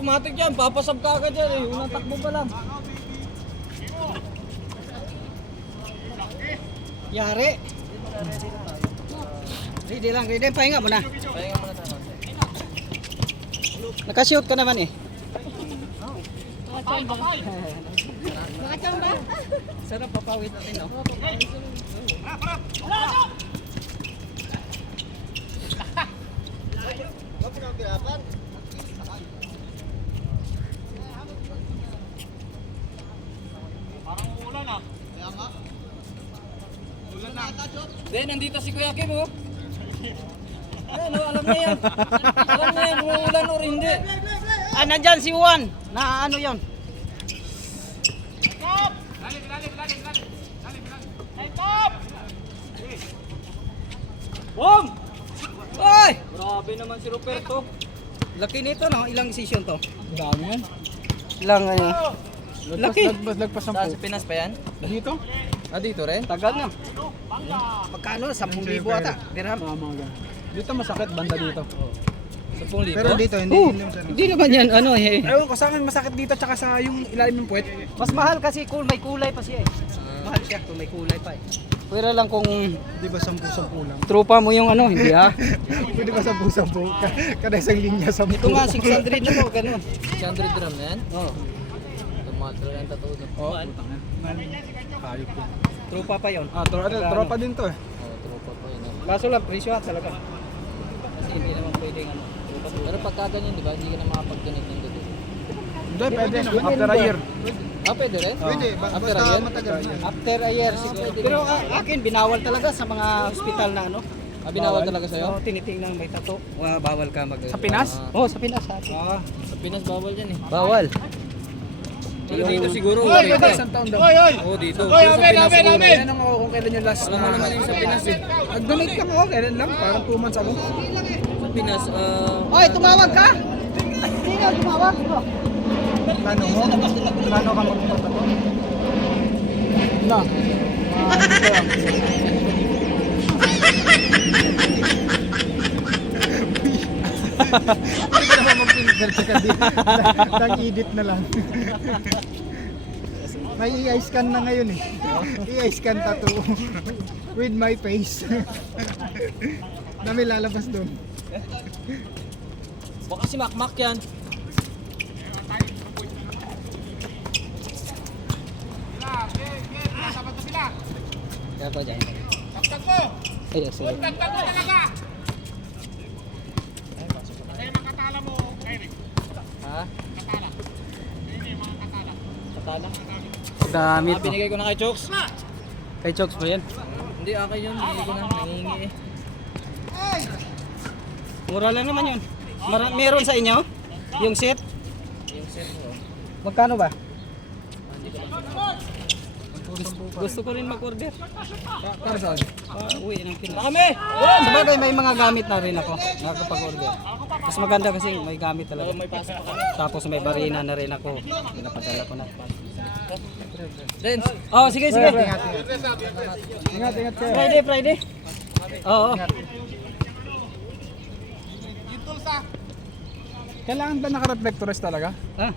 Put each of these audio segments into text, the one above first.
matik yan. Papasab ka agad yan eh. Unang takbo pa lang. Yari. Ready lang, ready. Pahinga mo na. Pahinga muna tayo. Nakashoot ka naman eh. Nakachamba. Sarap papawit natin, no? Parang uulan ah. Kaya nga. Ulan na. Hindi, nandito si Kuya Kim oh. Ano, alam na yan. Alam na yan, uulan o hindi. Ah, nandyan si Juan. Na ano yon? Boom! Oy! Grabe naman si Roberto. Laki nito, no? Ilang session to? Dami yan. Ilang ano? Laki. Lagpas ang Saan sa Pinas pa yan? Dito? Ah, dito rin? Tagal na. Magkano? 10,000 ata. Dirham. Tama ka. Dito masakit banda dito. 10,000? Pero dito hindi. Hindi naman yan, ano eh. Ewan ko sa akin masakit dito tsaka sa yung ilalim ng puwet. Mas mahal kasi kung may kulay pa siya eh. Mahal siya kung may kulay pa eh. Pwera lang kung Di ba 10-10 lang? tropa mo yung ano, hindi ah. Pwede ba 10-10? Kada isang linya 10. Ito nga, 600 na to, ganun. 600 dirham na yan? Oo. Tumahal talaga ang tattoo doon. Oh, putang yan. Hayop yan. Tropa pa yon. Ah, tropa din to eh. Oh, tropa pa yun. Kaso lang, presyo talaga. Kasi hindi naman pwedeng ano. Tropa Pero pagka ganyan, di ba? Hindi ka na makapag-donate ng dugo. Hindi, pwede. After a year. Ah, pwede rin? Pwede, After a year? After a year siguro. Pero akin, binawal talaga sa mga hospital na ano. Ah, binawal talaga sa'yo? Oo, tinitingnan may tato. Bawal ka mag... Sa Pinas? Oo, sa Pinas. Sa atin. Sa Pinas bawal yan eh. Bawal. Pero dito siguro. Oy, dito. isang taon daw. Oo, dito. Pero sa Pinas siguro. Yan ang ako kung kailan yung last Alam mo naman yung sa Pinas eh. Nag-donate lang ako, kailan lang? Parang 2 months ako. Sa Pinas, Oy, tumawag ka? Hindi na, tumawag. Plano mo? Plano ka magpunta ko? Na. Dito lang. Hindi naman mag-filter ka dito. Nang-edit na lang. May i-scan na ngayon eh. I-scan tattoo. With my face. Dami lalabas doon. baka si Makmak yan. Kaya po dyan. Ay, yes, sir. Ha? Katala? Damit Ah, binigay ko na kay Chokes. Kay Chokes ba yan? Hindi, akin yun. Binigay ko na. Nangihingi eh. Mura lang naman yun. Meron sa inyo? Yung set? Yung set mo. Magkano ba? Gusto ko rin mag-order. Para saan? Uwi ng kilo. Kami! Sabagay may mga gamit na rin ako. Nakakapag-order. Mas maganda kasi may gamit talaga. May pasok pa kami. Tapos may barina na rin ako. Pinapadala ko na. Dens! Oh, sige, sige. Ingat, ingat kayo. Friday, Friday. Oo. Kailangan ba naka-reflectors talaga? Ah,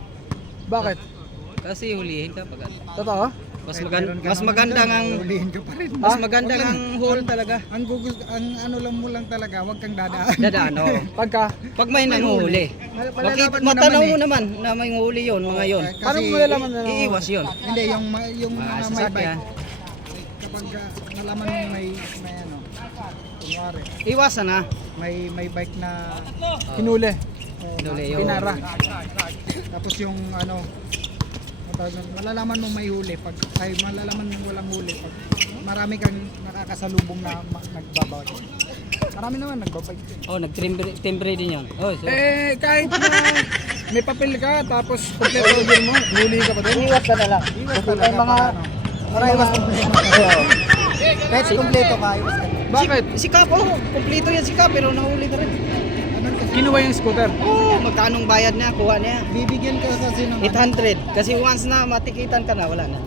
Bakit? kasi hulihin ka pag ano. Totoo? Mas maganda ang Hulihin ka pa rin. mas maganda ang hole talaga. Ang Google, ang ano lang mo lang talaga, huwag kang dadaan. Dadaan, oo. Pagka, Pag may nanguhuli. malalaman mo Matanaw naman mo eh. naman na may huli yun, mga yun. Kasi- Paano mo malalaman na Iiwas yun. Hindi, yung mga may Sasakyan. bike, kapag nalaman mo may ano, kunwari, Iwasan na. may bike na hinuli. Hinuli yun. Pinara. Tapos yung ano, malalaman mo may huli pag ay malalaman mo walang huli pag marami kang nakakasalubong na nagbabawat. Marami naman nagbabike. Oh, nag-timbre din yun. Oh, so, Kahit na may papel ka tapos kompleto order mo, huli ka pa din. iwas ka na lang. Iwas talaga. mga Iwas problema. Kahit kompleto ka, iwas ka. Bakit? Si Kap, oh, kompleto yan si Kap, pero nahuli na rin. Anong kasi? Kinuha yung scooter. Oh, magkanong bayad niya, kuha niya. Bibigyan ka kasi ng 800. Kasi once na matikitan ka na, wala na.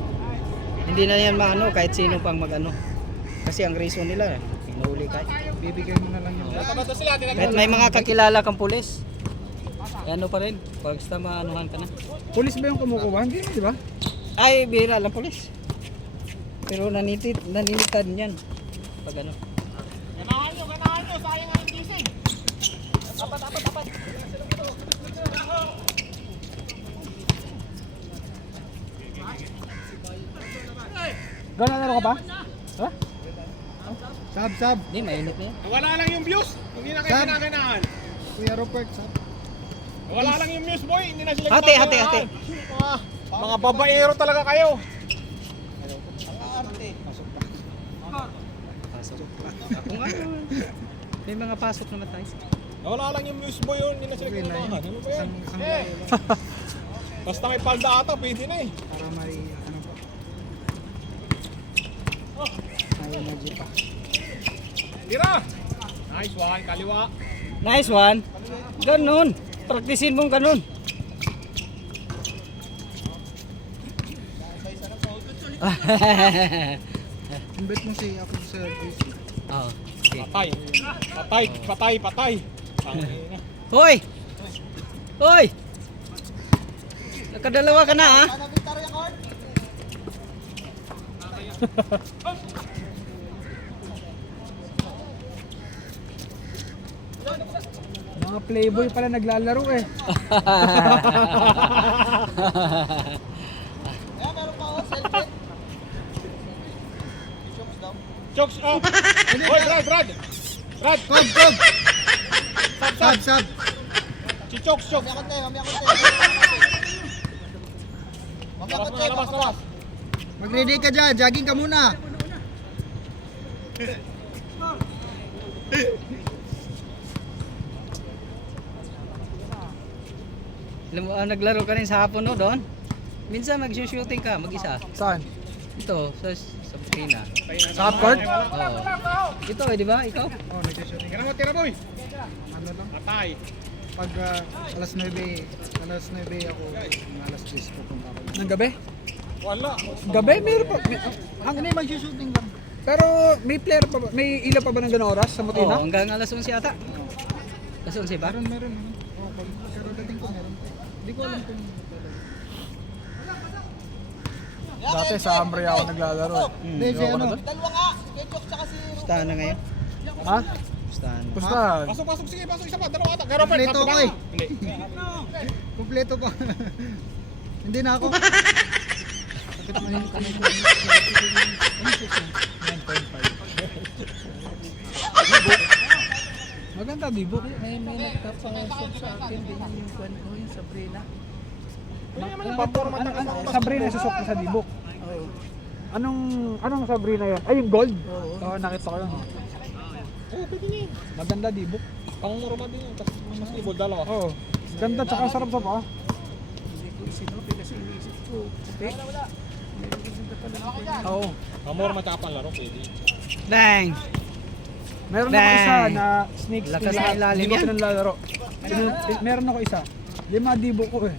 Hindi na yan maano, kahit sino pang magano. Kasi ang reason nila, nahuli ka. bibigyan mo na lang yung Kahit may mga kakilala kang pulis. Ano pa rin, basta maanuhan ka na. Pulis ba yung kumukuha? Hindi, di ba? Ay, bihira lang polis. Pero naninitad niyan. Pag ano. Ganahan nyo, sayang ang gising. Apat. Gano'n laro ka pa? Ha? Sab. Hindi, mainit na yan. Wala lang yung views, hindi na kayo Sab. kinakailangan. Kuya Rupert, sab. Wala lang yung views boy, hindi na sila Hati. kinakailangan. Mga babaero talaga kayo. Pasok. Ako nga. May mga pasok naman tayo. Wala lang yung views boy yun, hindi na sila Okay na yun. kinakailangan. Ano ba yan? Isang Basta may palda ata, pwede na eh. para may ano pa. Ayaw na pa. Tira! Nice one, kaliwa. Nice one. Ganun. Praktisin mong ganun. Invite mo si ako sa GC. Oo. Okay. Patay. Tangina. Hoy! Hoy! Nakadalawa ka na ha? Mga playboy pala naglalaro eh. Chokes up! Hoy, Brad! Kob! Sab! Si Chokes! Labas. Mag-ready ka dyan, jogging ka muna. Naglaro ka rin sa hapon no doon? Minsan mag-shooting ka mag-isa. Saan? Ito, sa Pina. Sa half court? Oo. Ito di ba? Ikaw? Oh, nag-shooting. Tira boy! Ano lang? Patay. Pag alas 9 ako, alas 10 pupunta ako. Ng gabi? Wala. Gabi? Meron pa. Ang hindi, mag-shooting lang. Pero may player pa ba? May ilaw pa ba ng ganong oras sa Oo, Motina? hanggang alas 11 yata. Alas 11 ba? Meron. Oh, pero dating ko meron. Hindi ko alam kung... Dati sa Ambre ako naglalaro. Hindi, si ano? Pustahan na ngayon. Ha? Pustahan na. Basta. Pasok, sige, pasok isa pa, dalawa ata. Pero Kompleto ko eh. Hindi. Kompleto pa. Hindi na ako. Maganda dibo. May nagpapasok sa akin din yung kwan ko, yung Sabrina. Sabrina susok ko sa dibok. Oo. Anong Sabrina yan? Ay, yung gold? Oo, nakita ko yun. Oo, pwede na yun. Maganda dibok. Pang-normal din yun, tapos mas libol dalawa. Oo. Ganda tsaka sarap sa pa. Hindi ko isinupi kasi iniisip ko. Puti. Oo. Pang-normal tsaka pang-laro, pwede. Bang! Meron ako Bang! isa na snake Lakas skin. ng ilalim Hindi ko yan. pinaglalaro. Meron ako isa. 5 dibok ko eh.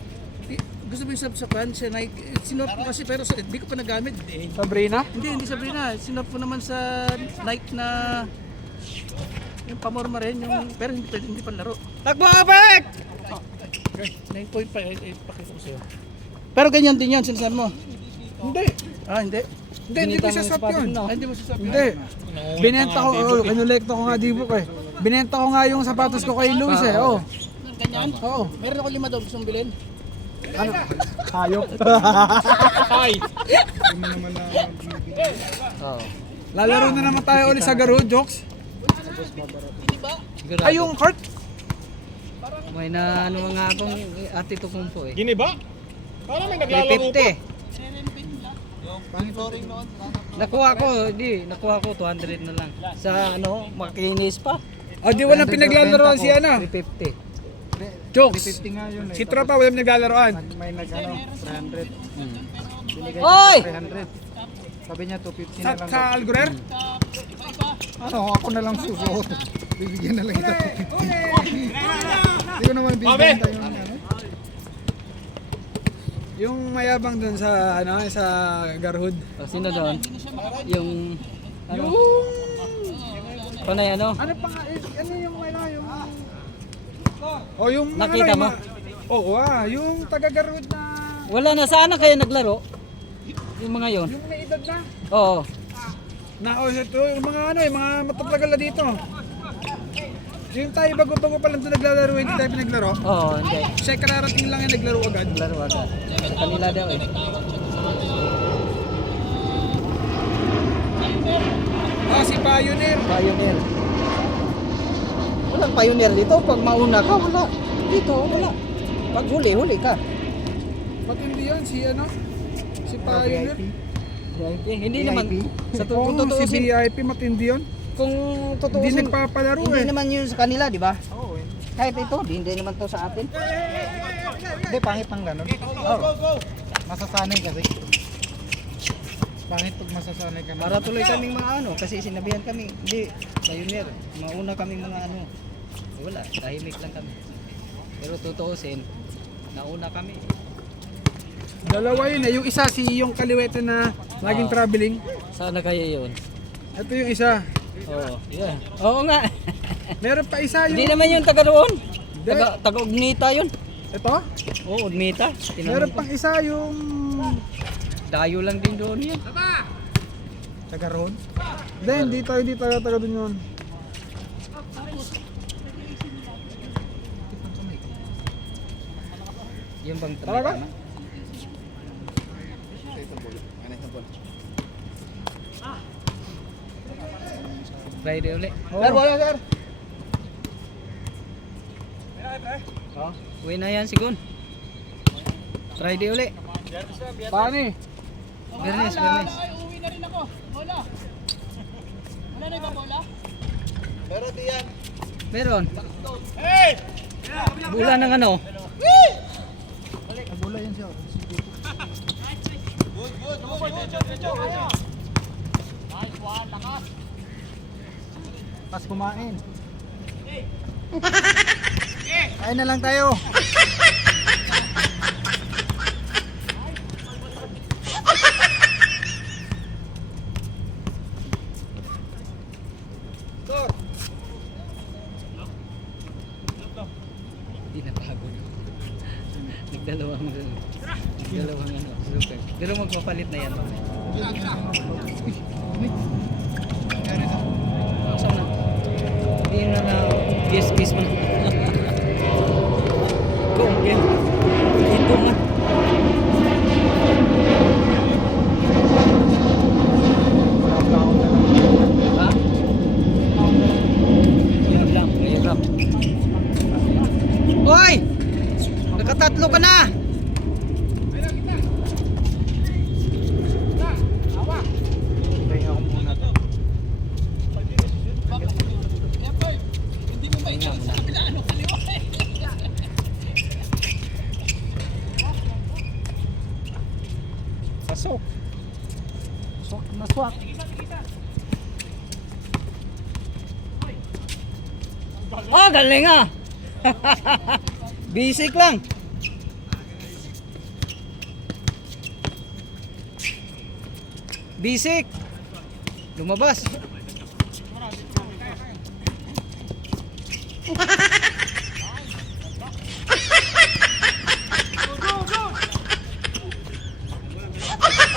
Gusto mo yung sabsakan sa Nike? Sinop ko kasi pero hindi ko pa nagamit. Sabrina? Hindi Sabrina. Sinop ko naman sa Nike na yung pamorma rin, yung, pero hindi pa laro. Takbo ka, Bek! 9.5, pakita ko sa'yo. Pero ganyan din yan, sinasabi mo? Hindi. Ah, hindi. Hindi ko siya swap yun. Ah, hindi mo sasabi. Hindi. Binenta ko, kinulekto ko nga dibok eh. Binenta ko nga yung sapatos ko kay Luis eh. Oo. Ganyan? Oo. Meron ako 5 daw gusto mong bilhin. Ano? Hayop. Patay! Oo. Lalaro na naman tayo ulit sa Garud, Jokes. Sigurado. Ay, yung court? May na ano mga akong ati to kumpo eh. Gini ba? Parang may naglalaro pa. 350. Nakuha ko 200 na lang. Sa ano, makinis pa. O, di walang pinaglalaroan si ano. 350. Jokes. Si Tropa walang pinaglalaroan. May nag-ano, 300. Binigay Oy! 300. Sabi niya 250 Sa, na lang. sa Algurer? Ano, ako na lang susuot. Bibigyan na lang ito. Hindi ko naman bibenta yung ano. Yung mayabang dun sa ano, sa Garhood. O, sino doon? Yung ano? Panay ano? Ano pa nga, ano yung ano yung... O yung Nakita ano, mo? yung Oo yung taga-Garwood na Wala na, saan na kayo naglaro? Yung mga yon. yung may edad na. Oo. Ito yung mga yung mga matatagal na dito. Yung tayo bago-bago pa lang ito naglalaro, hindi tayo pinaglaro. Oo, hindi. Siya kararating lang yung naglaro agad. Naglaro agad. Sa kanila daw eh. Si Pioneer. Pioneer. Walang pioneer dito. Pag mauna ka, wala. Dito, wala. Pag huli ka. Matindi yan, si Pioneer. VIP. Hindi naman. Sa Oo, kung si tutuusin, VIP matindi yun. kung Hindi tutuusin, nagpapalaro hindi eh. naman yun sa kanila, di ba? Oo eh. Kahit ito, hindi naman to sa atin. Hindi, pangit ang gano'n. Masasanay kasi. Pangit pag masasanay ka. Para tuloy kaming mga ano, kasi sinabihan kami, hindi, pioneer, mauna kaming mga ano. Wala, tahimik lang kami. Pero tutuusin, nauna kami. Dalawa yun eh. Yung isa yung kaliwete na laging traveling. Sana kaya yun? Ito yung isa. Oo, yeah. Oo nga. Meron pa isa Hindi yung... naman yung taga roon. Taga Ugnita yun. Ito? Oo, Ugnita. Meron pang isa yung... Dayo lang din doon yun. Taga roon? Hindi tayo taga dun yun. Yung bang Talaga? tama? Friday uli. Sir, wala sir. Oh, uwi na yan si Gun. Friday uli. Pani. Bernes. Uwi na rin ako. Bola. Wala na ba bola? Meron. Bulan ng ano? Nagula yan siya. Pas kumain. Kain na lang tayo. Hindi na pagod. Nagdalawang ano, super. Pero magpapalit na yan. Saan na? Hindi na kiss mo na. Kung ito man. Ha? Yun lang, mahirap. Hoy! Nakatatlo ka na! Pahinga ko muna. Pahinga mo na. Pasok. Swak na swak. Oh, galing ah! Basic lang. Basic. Lumabas.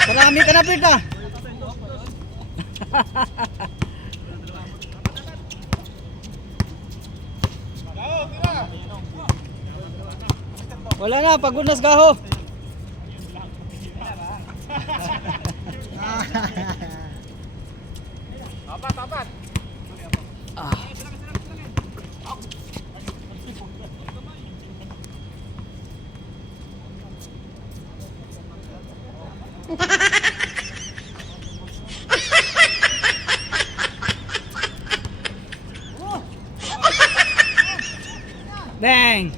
Marami ka na, Pita. Wala na, pagod na sa gaho. Bang!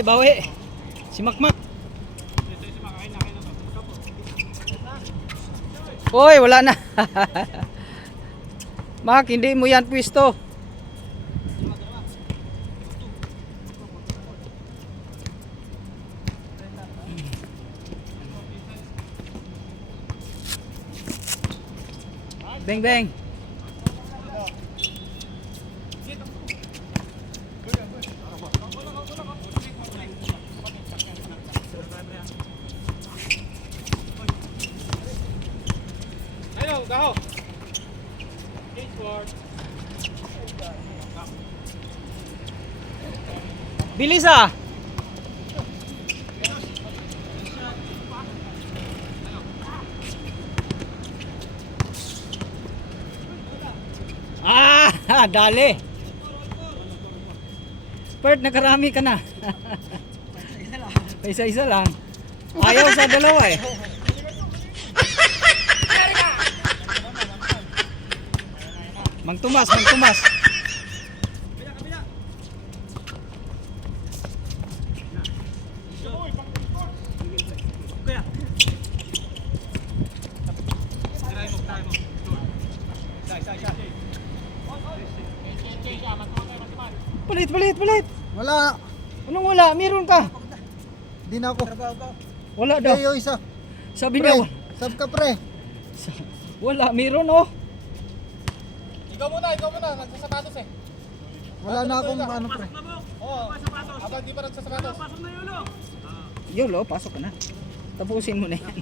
Bawi. Si Makmak. Hoy, wala na. Mak, hindi mo yan pwisto. Beng beng. Ayun, gaho. Skateboard. Bilis ah. Ah, dali. Pert, nakarami ka na. Isa-isa lang. Ayaw sa dalawa eh. Mang Tomas, Mang Tomas. Palit. Wala. Anong wala? Meron ka. Di na ako. Wala daw. Kayo isa. Sabi Pre. niya, Sab ka pre. wala. Meron oh. Ikaw muna, nagsasapatos eh. Wala na akong ano pre. Oo, abang di pa nagsasapatos. Yolo, pasok ka na. Tapusin mo na yan.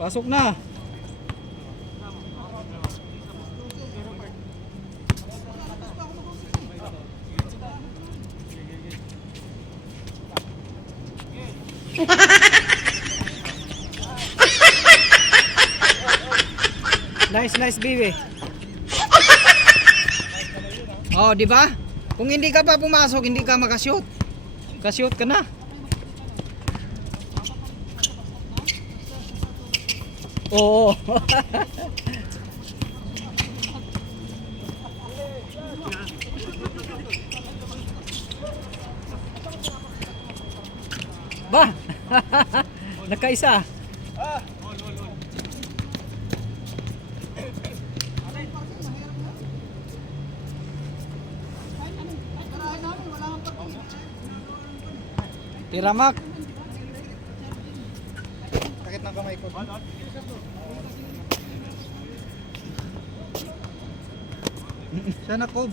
Pasok na. Nice baby. Oh, di ba? Kung hindi ka pa pumasok, hindi ka makashoot. Ka-shoot ka na. Oo. Ba? Nakaisa. Tiramak. Sakit ng kamay ko. Siya na ko.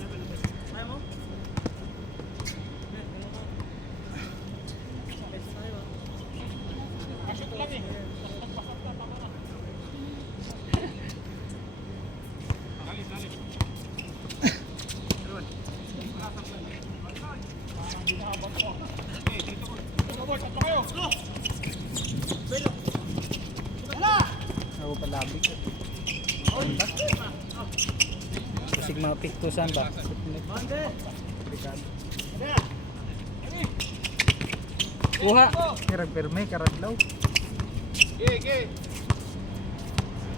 Ako palabig. Kusig mga piktusan ba? Kuha. Karag perme, karag law. Okay.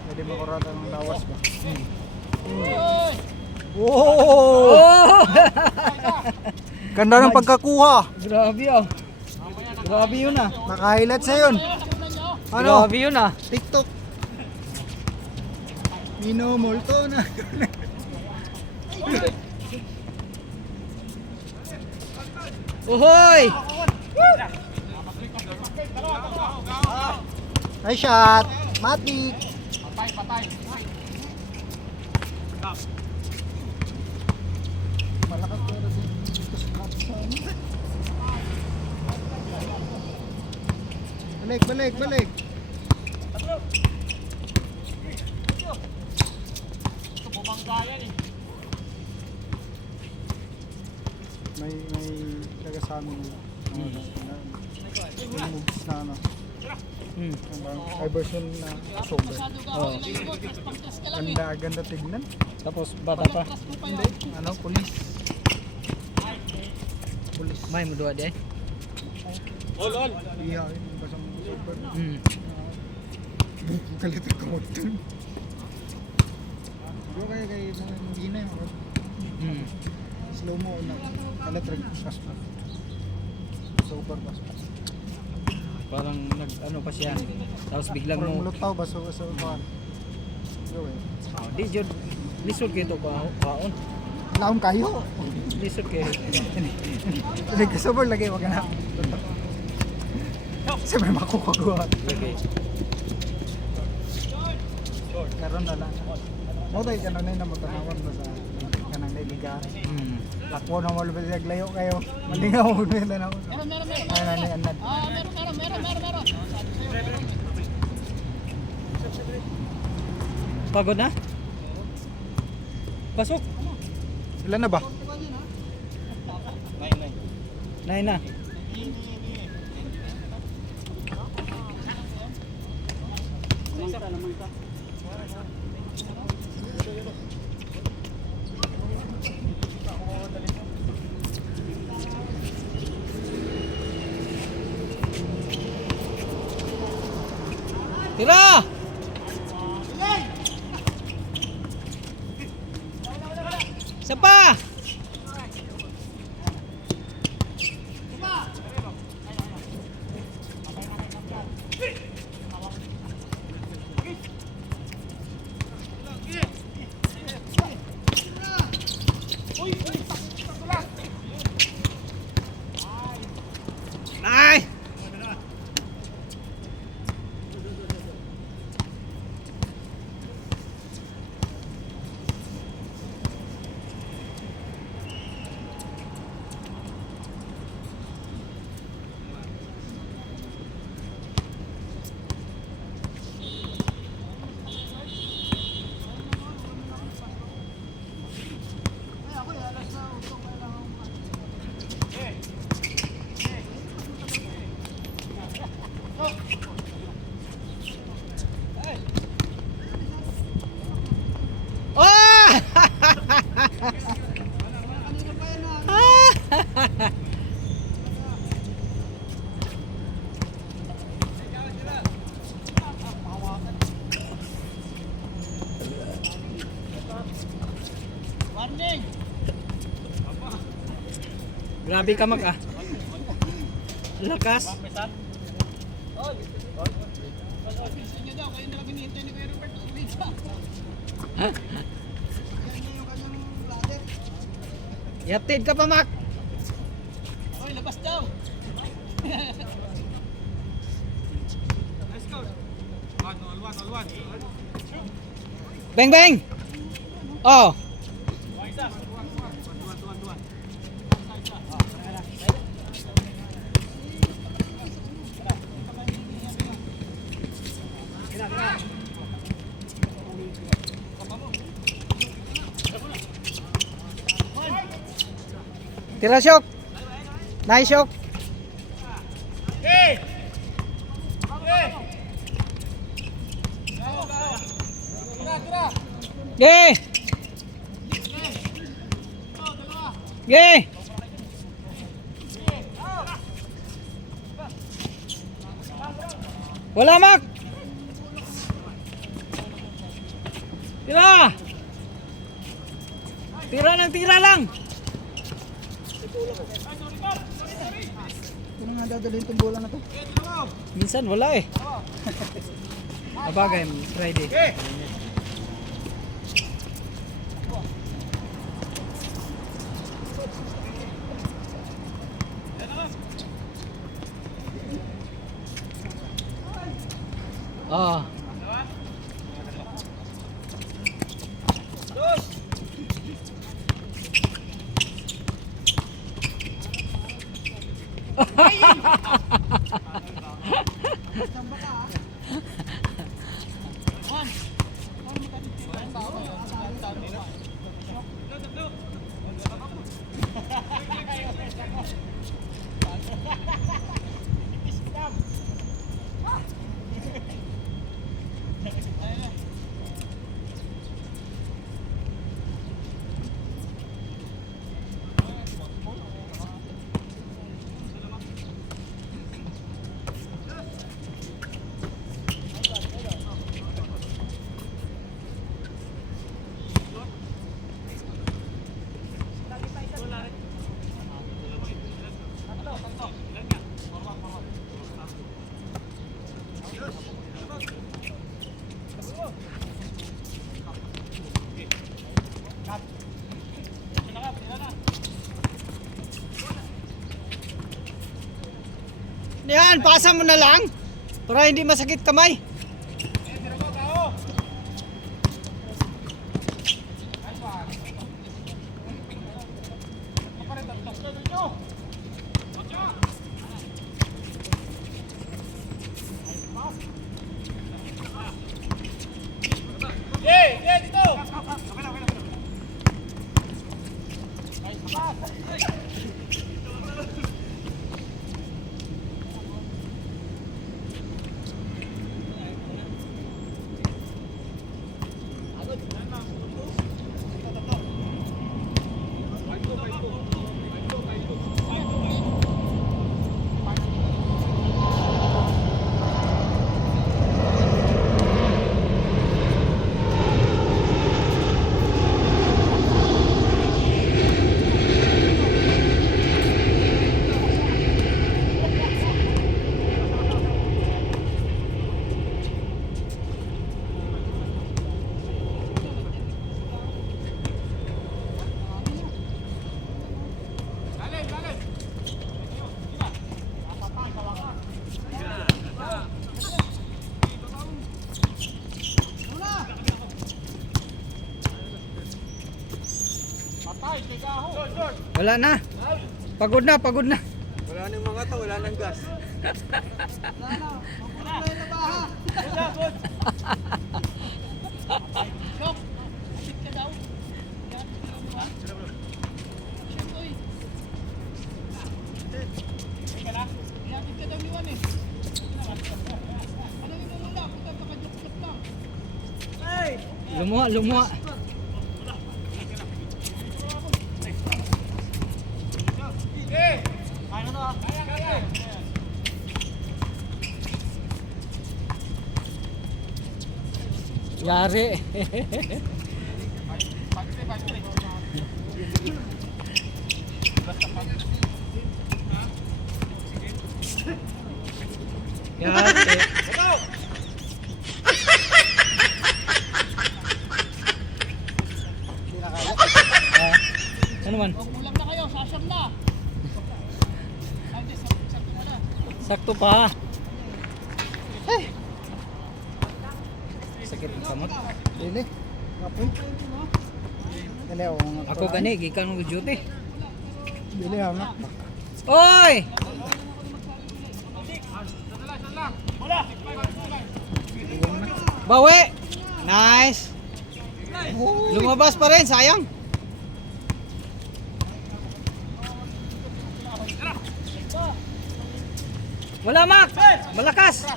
Pwede makurata ng lawas ba? Oh! Ganda ng pagkakuha. Grabe ah. Grabe yun ah. Naka-highlight sa yun. Ano? Grabe yun ah. TikTok. Minumulto na. Uhoy! Nice shot. Matik. Malakas pero dito sa kapsan. Balik. May taga sa amin yung moves na ano. Ay version na sober. Oh. Ganda tignan. Tapos bata pa. Hindi, ano, police. May mo duwa di ay. All. Iya, yung basang sober. Buko kalit ako dun. Bro, kaya mga hindi na yung slow mo na electric pass pa. Sober pass pa. Parang nag ano pa siya. Tapos biglang Parang mo. mulutaw ba sa kuhan? Di jud lisod kay to kaon. Laon kayo. Lisod kay. Sige, sober lagi wag na. Siyempre makukagawa. Okay. Karon na lang. Mo tayo ka na mo tanawan mo sa kanang naibigan. Lakwo na mo lubid layo kayo. Malingaw mo na tanawan. Ay na anad. Pagod na? Pasok. Ilan na ba? Nine na. Tira! Isa pa! Ay! Grabe ka mag ah. Lakas. Yatid ka pa, Mac. Hoy, labas daw. Bang bang. Oh. Tira Syok. Nice Syok. Ge. Ge. Wala Mak. Tira. Tira lang, tira lang. Ano nga dadalhin itong bola na to? Minsan wala eh. Abagay, Friday. Ah. Yan, pasa mo na lang. Para hindi masakit kamay. Wala na. Pagod na, pagod na. Wala nang mga to, wala nang gas. Lumuha, lumuha. Yari. Yari. Ano man? Ulam na kayo, sasam na. Sakto pa. Sakit ng kamot. Dili. Kapoy. Dili ako. Ako gani, gikan mo duty. Dili ako na. Oy! Bawi! Nice! Lumabas pa rin, sayang. Wala, Mac! Malakas!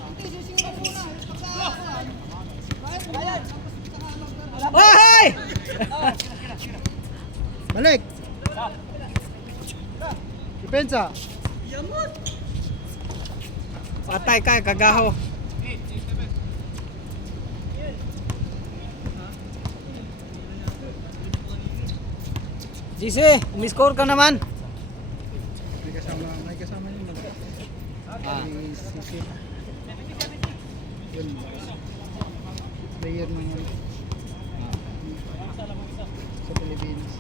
Oh, hey! Balik. Depensa. Patay ka, kagaho. GC, umiscore ka naman. May kasama yun. Ah. May sisip. Yun. Player ng yun. Sa Pilipinas.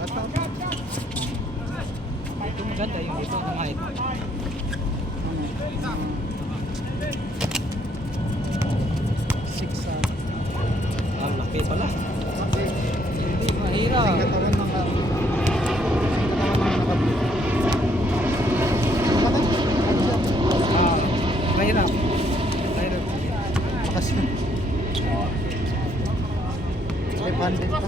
Bata pa. Ito maganda yung dito ng height. Ang laki pala. Hindi mahirap. Katawan ng Ah, mahirap. Mahirap. kasi may pandit pa.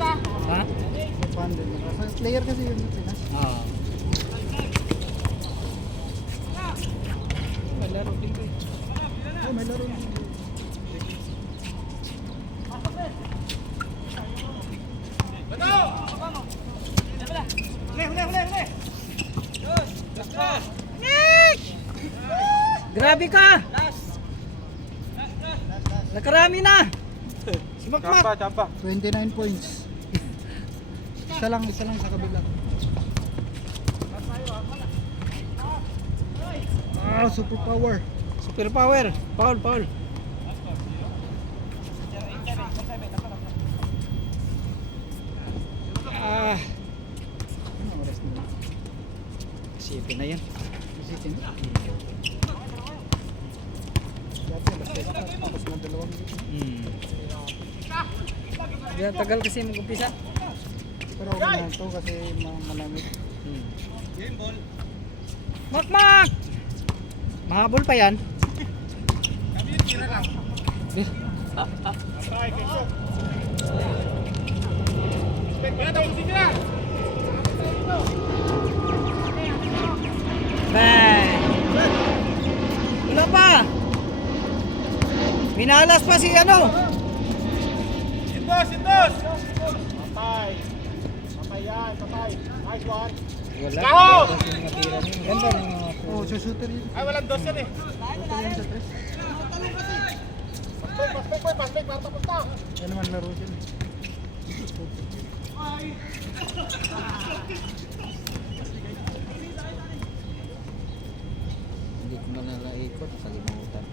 Ha? May pandit pa. Player kasi yun sa Pinas. Ah. May laro din ko. Oh, may laro din. Nick! Grabe ka! Nakarami na! Sumakmak! Champa. 29 points. Isa lang sa kabila. Ah, super power. Super power. Paul, Paul. Ah, Ano oras na? Isipin na yun. Isipin. Dati alas 6 pa, tapos na 2 minuto. Kaya tagal kasi mag-umpisa. Pero okay na ito kasi malamig. Makmak! Mahabol pa yan. Patay, kesyo. Wala daw, sige na! Bang! Wala pa! Minalas pa si ano? Sindos, sindos! Patay. Patay yan, patay. Nice one. Wala. Kaho! Kasi mga tira niya. Maganda ng mga Oh, susuter yun. Ay, walang dos yan eh. Susuter yan sa 3. Paspek, para tapos na. Yan naman laro dyan. Hindi ko man nalaikot. Kalimutan.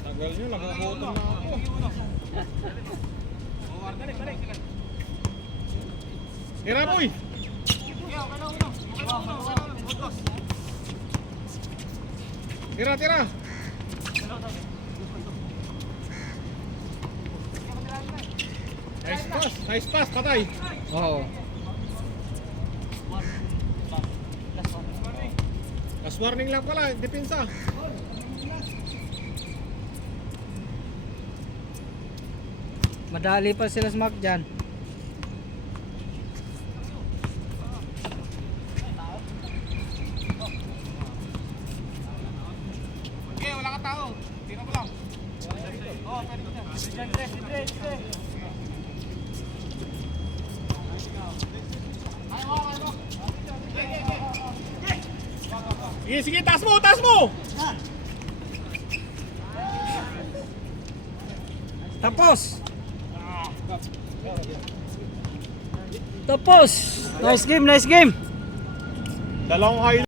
Tagal nyo, nagkukutom na ako. Tira boy! Tira, tira! Nice pass, patay! Oo. Last warning lang pala, depensa. Madali pa sila smack dyan. Okay, wala ka tao. Tira mo lang. Oh, pwede ko na. Sige, sige, taas mo, taas mo! Tapos! Tapos! Nice game, nice game! Dalawang high